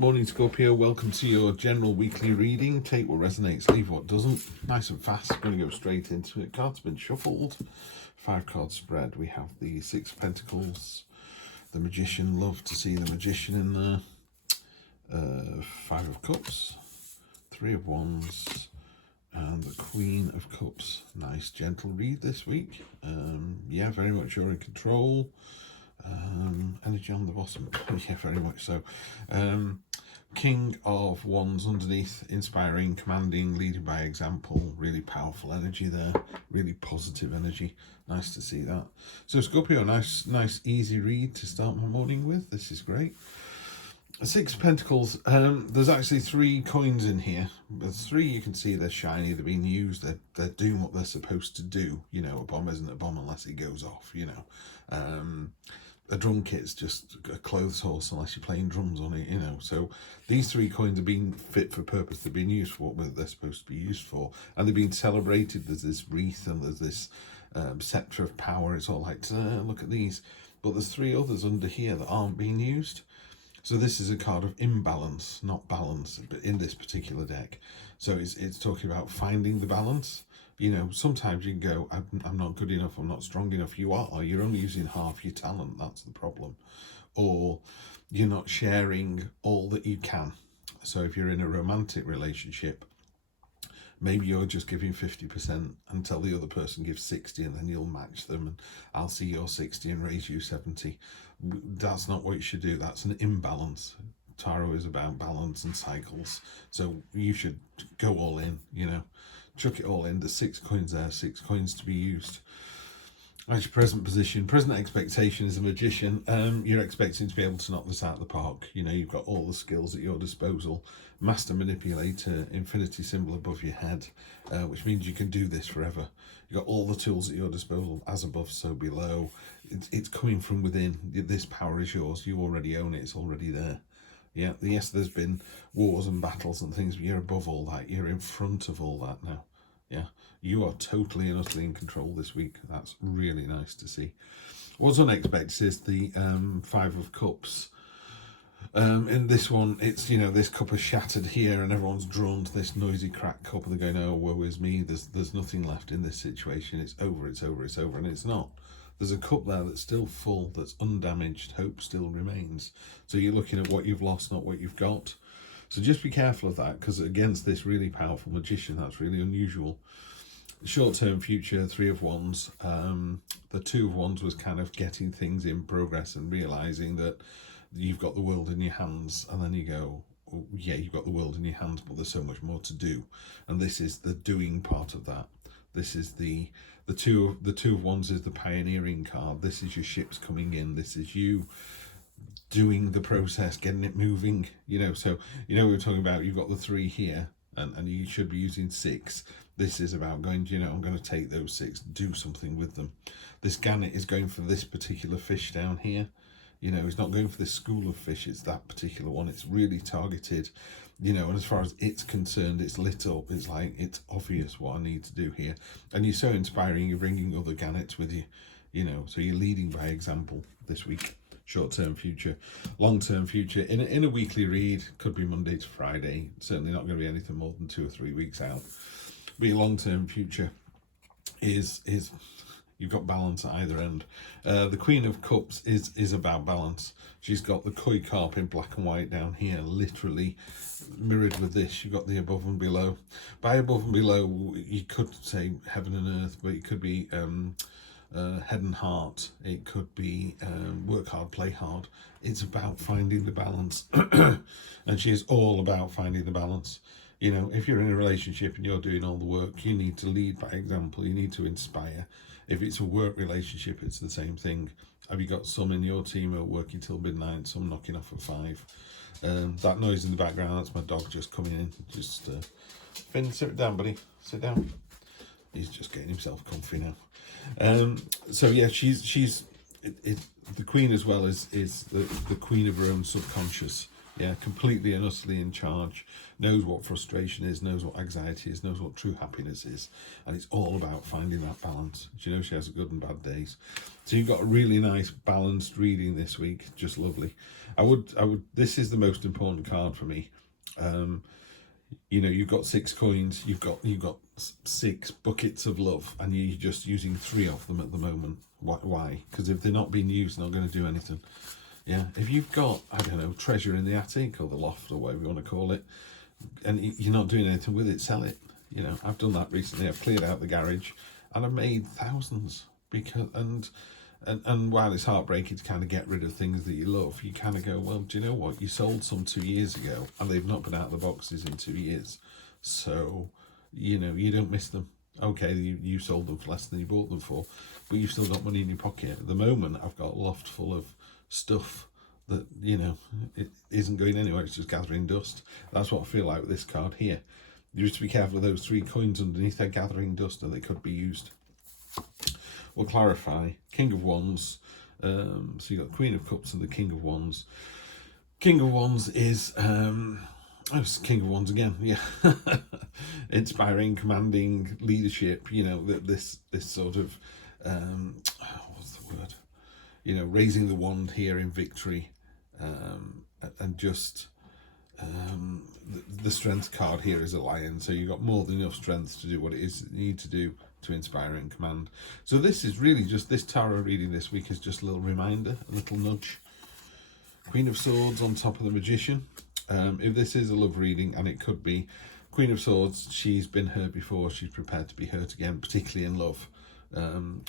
Morning Scorpio, welcome to your general weekly reading. Take what resonates, leave what doesn't. Nice and fast, I'm going to go straight into it. Cards have been shuffled. 5 card spread. We have the Six of Pentacles, the Magician, love to see the Magician in there. 5 of Cups, 3 of Wands, and the Queen of Cups. Nice gentle read this week. Yeah, very much you're in control. Energy on the bottom. Yeah, very much so. King of Wands underneath, inspiring, commanding, leading by example. Really powerful energy there, really positive energy. Nice to see that. So Scorpio, nice easy read to start my morning with. This is great. 6 of Pentacles. There's actually 3 coins in here. There's 3, you can see they're shiny, they're being used, they're doing what they're supposed to do. You know, a bomb isn't a bomb unless it goes off, you know. A drum kit's just a clothes horse unless you're playing drums on it, you know. So these 3 coins are being fit for purpose. They're being used for what they're supposed to be used for. And they're being celebrated. There's this wreath and there's this scepter of power. It's all like, look at these. But there's 3 others under here that aren't being used. So this is a card of imbalance, not balance, but in this particular deck. So it's talking about finding the balance. You know, sometimes you can go, I'm not good enough, I'm not strong enough. You're only using half your talent, that's the problem. Or you're not sharing all that you can. So if you're in a romantic relationship, maybe you're just giving 50% until the other person gives 60, and then you'll match them and I'll see your 60 and raise you 70. That's not what you should do. That's an imbalance. Tarot is about balance and cycles. So you should go all in, you know. Chuck it all in. There's 6 coins there, 6 coins to be used. That's your present position. Present expectation is a magician. You're expecting to be able to knock this out of the park. You know, you've got all the skills at your disposal. Master manipulator, infinity symbol above your head, which means you can do this forever. You've got all the tools at your disposal, as above, so below. It's coming from within. This power is yours. You already own it. It's already there. Yeah, yes, there's been wars and battles and things, but you're above all that. You're in front of all that now. Yeah, you are totally and utterly in control this week. That's really nice to see. What's unexpected is the 5 of Cups. In this one, it's, you know, this cup is shattered here and everyone's drawn to this noisy cracked cup and they're going, oh, woe is me. There's nothing left in this situation. It's over, it's over, it's over. And it's not. There's a cup there that's still full, that's undamaged. Hope still remains. So you're looking at what you've lost, not what you've got. So just be careful of that, because against this really powerful magician, that's really unusual. Short-term future, 3 of Wands. The 2 of Wands was kind of getting things in progress and realising that you've got the world in your hands. And then you go, oh, yeah, you've got the world in your hands, but there's so much more to do. And this is the doing part of that. This is the two of Wands is the pioneering card. This is your ships coming in. This is you doing the process, getting it moving. You know, so you know we were talking about, you've got the 3 here, and you should be using 6. This is about going, you know, I'm going to take those 6, do something with them. This gannet is going for this particular fish down here. You know, it's not going for this school of fish. It's that particular one. It's really targeted. You know, and as far as it's concerned, it's lit up. It's like, it's obvious what I need to do here. And you're so inspiring, you're bringing other gannets with you, you know, so you're leading by example this week. Short-term future, long-term future. In a weekly read, could be Monday to Friday. Certainly not going to be anything more than 2 or 3 weeks out. But your long-term future is you've got balance at either end. The Queen of Cups is about balance. She's got the koi carp in black and white down here, literally mirrored with this. You've got the above and below. By above and below, you could say heaven and earth, but it could be head and heart. It could be work hard, play hard. It's about finding the balance. And she is all about finding the balance. You know, if you're in a relationship and you're doing all the work, you need to lead by example. You need to inspire. If it's a work relationship, it's the same thing. Have you got some in your team who are working till midnight, some knocking off at 5? That noise in the background, that's my dog just coming in. Just, Finn, sit down, buddy. Sit down. He's just getting himself comfy now. So yeah, she's the Queen as well is the Queen of her own subconscious. Yeah, completely and utterly in charge, knows what frustration is, knows what anxiety is, knows what true happiness is, and it's all about finding that balance. She knows she has good and bad days. So you've got a really nice balanced reading this week, just lovely. I would, this is the most important card for me. You know, you've got 6 coins, you've got 6 buckets of love, and you're just using 3 of them at the moment. Why? Because if they're not being used, they're not going to do anything. Yeah, if you've got, I don't know, treasure in the attic or the loft or whatever you want to call it, and you're not doing anything with it, sell it. You know, I've done that recently. I've cleared out the garage and I've made thousands, because and while it's heartbreaking to kind of get rid of things that you love, you kind of go, well, do you know what? You sold some 2 years ago and they've not been out of the boxes in 2 years. So, you know, you don't miss them. Okay, you sold them for less than you bought them for, but you've still got money in your pocket. At the moment, I've got a loft full of stuff that, you know, it isn't going anywhere. It's just gathering dust. That's what I feel like with this card here. You have to be careful of those 3 coins underneath. They're gathering dust and they could be used. We'll clarify. King of Wands. So you've got the Queen of Cups and the King of Wands. King of Wands is it's King of Wands again. Yeah. Inspiring, commanding, leadership. You know, this sort of what's the word? You know, raising the wand here in victory, and just the strength card here is a lion. So you've got more than enough strength to do what it is you need to do to inspire and command. So this is really just, this tarot reading this week is just a little reminder, a little nudge. Queen of Swords on top of the Magician. If this is a love reading, and it could be, Queen of Swords, she's been hurt before, she's prepared to be hurt again, particularly in love.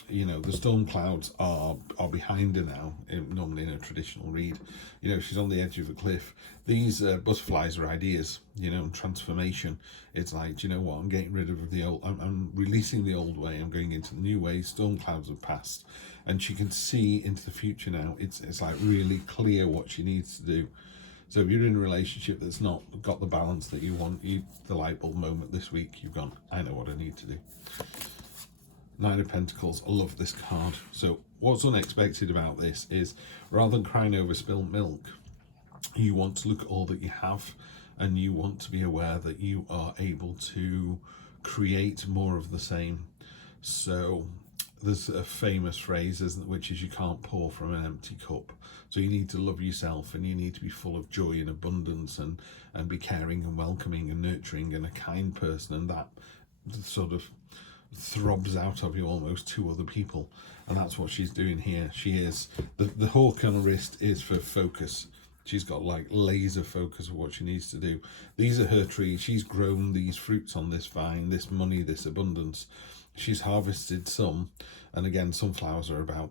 You know, the storm clouds are behind her now, normally in a traditional read. You know, she's on the edge of a cliff. These butterflies are ideas, you know, transformation. It's like, do you know what, I'm getting rid of the old, I'm releasing the old way, I'm going into the new way. Storm clouds have passed, and she can see into the future now. It's like really clear what she needs to do. So if you're in a relationship that's not got the balance that you want, the light bulb moment this week, you've gone, I know what I need to do. 9 of Pentacles. I love this card. So what's unexpected about this is, rather than crying over spilt milk, you want to look at all that you have, and you want to be aware that you are able to create more of the same. So there's a famous phrase, isn't it, which is, you can't pour from an empty cup. So you need to love yourself, and you need to be full of joy and abundance, and be caring and welcoming and nurturing and a kind person, and that sort of throbs out of you almost to other people. And that's what she's doing here. She is, the hawk on her wrist is for focus. She's got like laser focus of what she needs to do. These are her trees. She's grown these fruits on this vine, this money, this abundance. She's harvested some, and again, sunflowers are about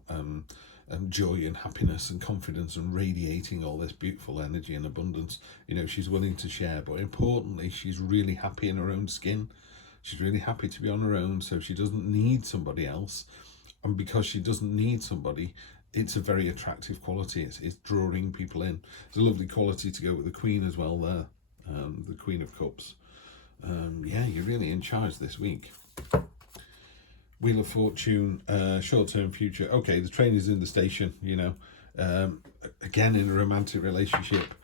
joy and happiness and confidence and radiating all this beautiful energy and abundance. You know, she's willing to share, but importantly, she's really happy in her own skin. She's really happy to be on her own, so she doesn't need somebody else. And because she doesn't need somebody, it's a very attractive quality. It's drawing people in. It's a lovely quality to go with the Queen as well there, the Queen of Cups. Yeah, you're really in charge this week. Wheel of Fortune, short-term future. Okay, the train is in the station, you know. Again, in a romantic relationship,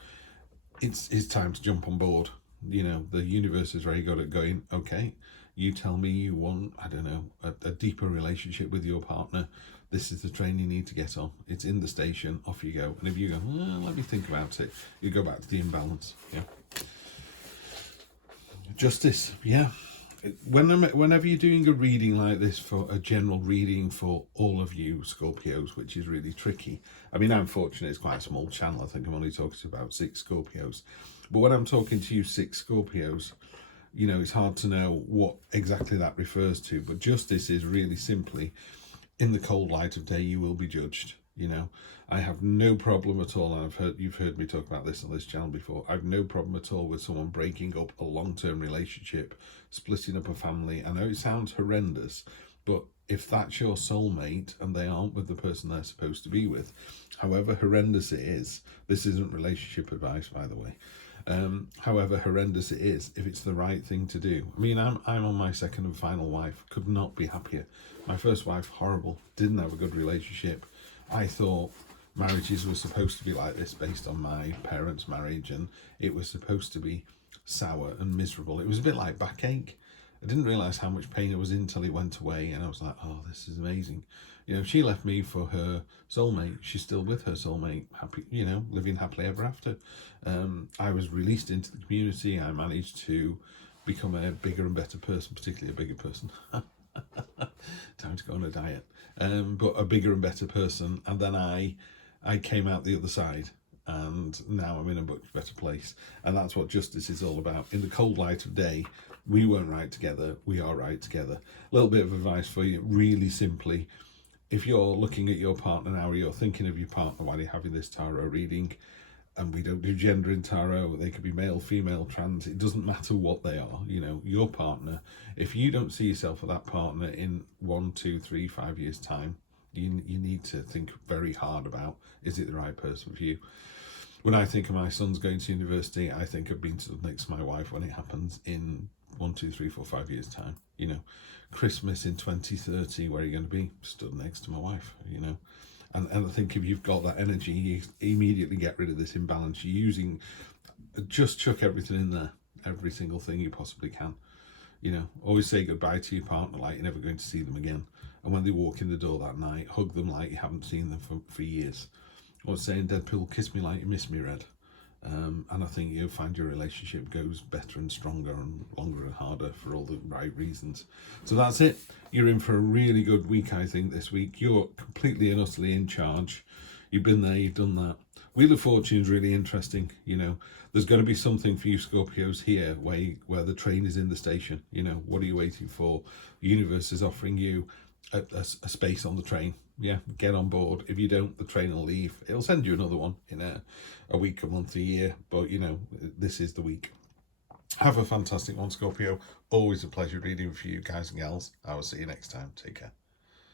it's time to jump on board. You know, the universe is very good at going, okay, you tell me you want, I don't know, a deeper relationship with your partner. This is the train you need to get on. It's in the station, off you go. And if you go, let me think about it, you go back to the imbalance. Yeah. Justice, yeah. Whenever you're doing a reading like this, for a general reading for all of you Scorpios, which is really tricky. I mean, I'm fortunate, it's quite a small channel. I think I'm only talking to about 6 Scorpios. But when I'm talking to you 6 Scorpios, you know, it's hard to know what exactly that refers to. But justice is really simply, in the cold light of day, you will be judged. You know, I have no problem at all, and you've heard me talk about this on this channel before. I've no problem at all with someone breaking up a long-term relationship, splitting up a family. I know it sounds horrendous, but if that's your soulmate and they aren't with the person they're supposed to be with, however horrendous it is, this isn't relationship advice, by the way. However horrendous it is, if it's the right thing to do. I mean, I'm on my second and final wife, could not be happier. My first wife, horrible, didn't have a good relationship. I thought marriages were supposed to be like this based on my parents' marriage, and it was supposed to be sour and miserable. It was a bit like backache. I didn't realise how much pain I was in until it went away, and I was like, oh, this is amazing. You know, she left me for her soulmate. She's still with her soulmate, happy, you know, living happily ever after. I was released into the community. I managed to become a bigger and better person, particularly a bigger person. Time to go on a diet. But a bigger and better person. And then I came out the other side, and now I'm in a much better place. And that's what justice is all about. In the cold light of day, we weren't right together. We are right together. A little bit of advice for you, really simply. If you're looking at your partner now, or you're thinking of your partner while you're having this tarot reading, and we don't do gender in tarot, they could be male, female, trans, it doesn't matter what they are, you know, your partner, if you don't see yourself with that partner in 1, 2, 3, 5 years time, you need to think very hard about, is it the right person for you? When I think of my son's going to university, I think of being stood next to my wife when it happens in 1, 2, 3, 4, 5 years time. You know, Christmas in 2030, where are you going to be? Stood next to my wife, you know. And I think if you've got that energy, you immediately get rid of this imbalance. You're using, just chuck everything in there, every single thing you possibly can. You know, always say goodbye to your partner like you're never going to see them again. And when they walk in the door that night, hug them like you haven't seen them for years. Or saying, Deadpool, kiss me like you miss me, Red. And I think you'll find your relationship goes better and stronger and longer and harder for all the right reasons. So that's it. You're in for a really good week, I think, this week. You're completely and utterly in charge. You've been there, you've done that. Wheel of Fortune is really interesting. You know, there's going to be something for you Scorpios here where the train is in the station. You know, what are you waiting for? The universe is offering you a space on the train. Yeah, get on board. If you don't, the train will leave. It'll send you another one in a week, a month, a year. But, you know, this is the week. Have a fantastic one, Scorpio. Always a pleasure reading for you guys and gals. I will see you next time. Take care.